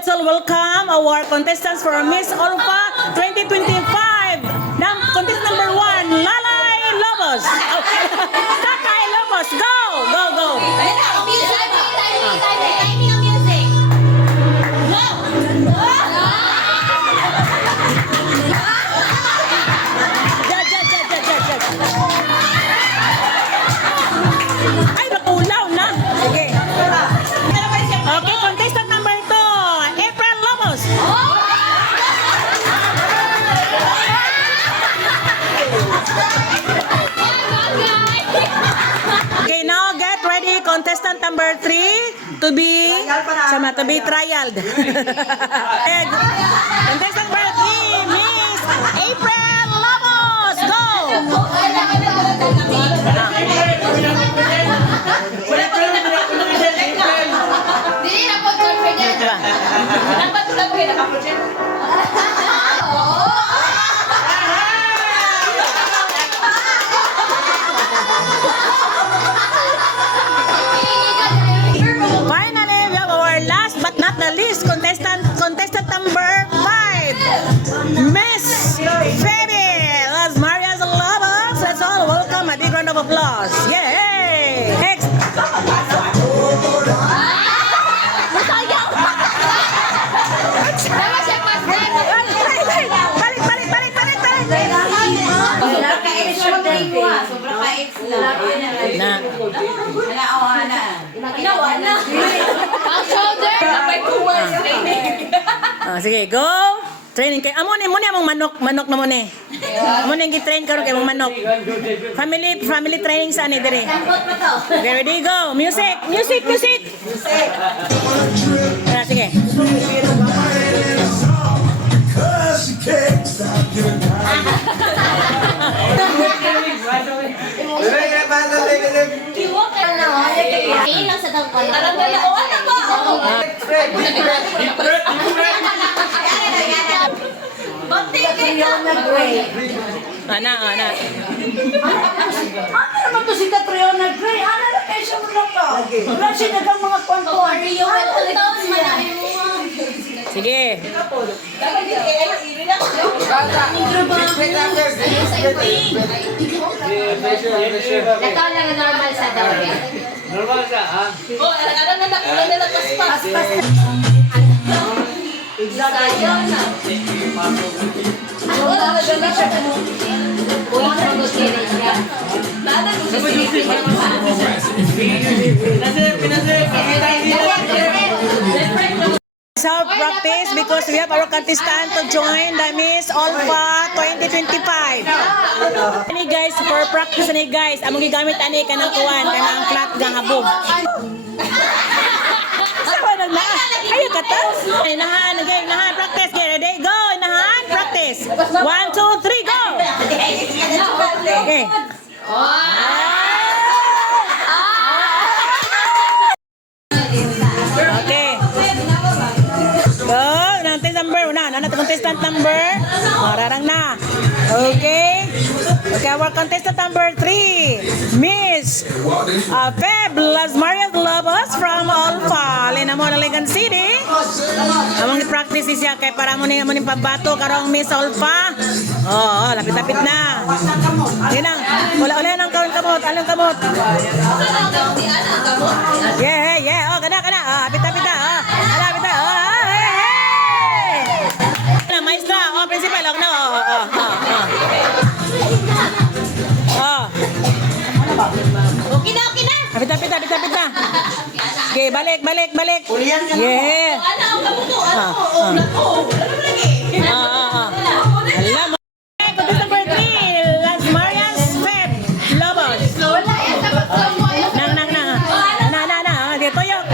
let's all welcome our contestants for Miss Olfa 2025. Contestant number 1, Lalay Lobos. Kakay Lobos, go! Go, go! Timing of music. Ay, nakulaw na. Sige. Okay, contestant number 2, April Lobos. Okay, now get ready, contestant number 3 to be trialed. Okay, contestant number 3, Miss April Lobos. Go! Dili na po confident. Dapat lang kayo naka-project. Finally, we have our last but not the least contestant number 5, Miss Phoebe Las Marias Lobos. Let's all welcome a big round of applause. Yay! Next. Dapat siya pastel. Balik. Ka-extra din mo ah. Sobrang ka-extra. Na. Ginawa na. Ang shoulder. Dapat kumas training. Sige, go. Training kay amo ni among manok na mo ni. Amo ni gi-train karon kay mong manok. Family training sa ani dire. Okay, ready, go. Music. Ah, sige. Kain lang sa dangkal. Alam mo na, ano ba? Ana. Ano naman to si Catriona Gray? Ano na kayo siya mula pa? Wala siya nagang mga kwento. Mario, welcome siya. Sige. Ito lang ang normal sa daw. Normal ka, ha? Oh, alam na nakuha nila paspas. Sayo na. Wala na siya. Ulang na mag-tirin siya. Nada ko siya sinipin. Self practice because we have our contestant to join the Miss Olfa 2025. Ani guys, for practice ani guys, among gigamit ani kanang kuwan kanang flat gang habog. Sawa nag na. Ayo kata. Inahan practice. Get ready, go. Inahan practice. 1 2 3 go. Okay. Okay. Go. Contestant number. Rarang na. Okay. Okay, our contestant number 3, Miss Feb Las Marias Lobos from Olfa, Linamon, City. Among i-practice siya kay para mo ni pagbato karong Miss Olfa. Oh, lapit-lapit na. Ginang, wala nang kamot. Alang kamot. Yeah. Oh, kana. Lapit-lapit na. Lapit na. Maestra, principal, na. Okay na. Lapit na. Okay, balik. Yeah. Alam mo. Contestant number 3, Las Marias Feb Lobos. Nang. Na. Dito yung.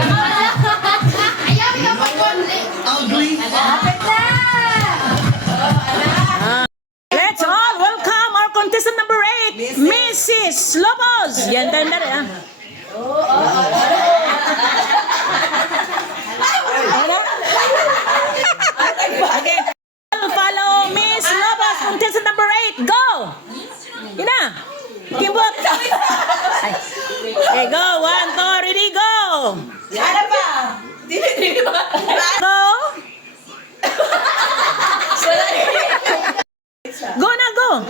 Ayaw ka mag-conley. Let's all welcome our contestant number 8, Mrs. Lobos. Yan, tanda rin. Okay. Follow Miss Lobos, contestant number 8. Go! Ina! Kimbot! Okay, go. 1, 2, ready, go! Ano ba? Go! Ang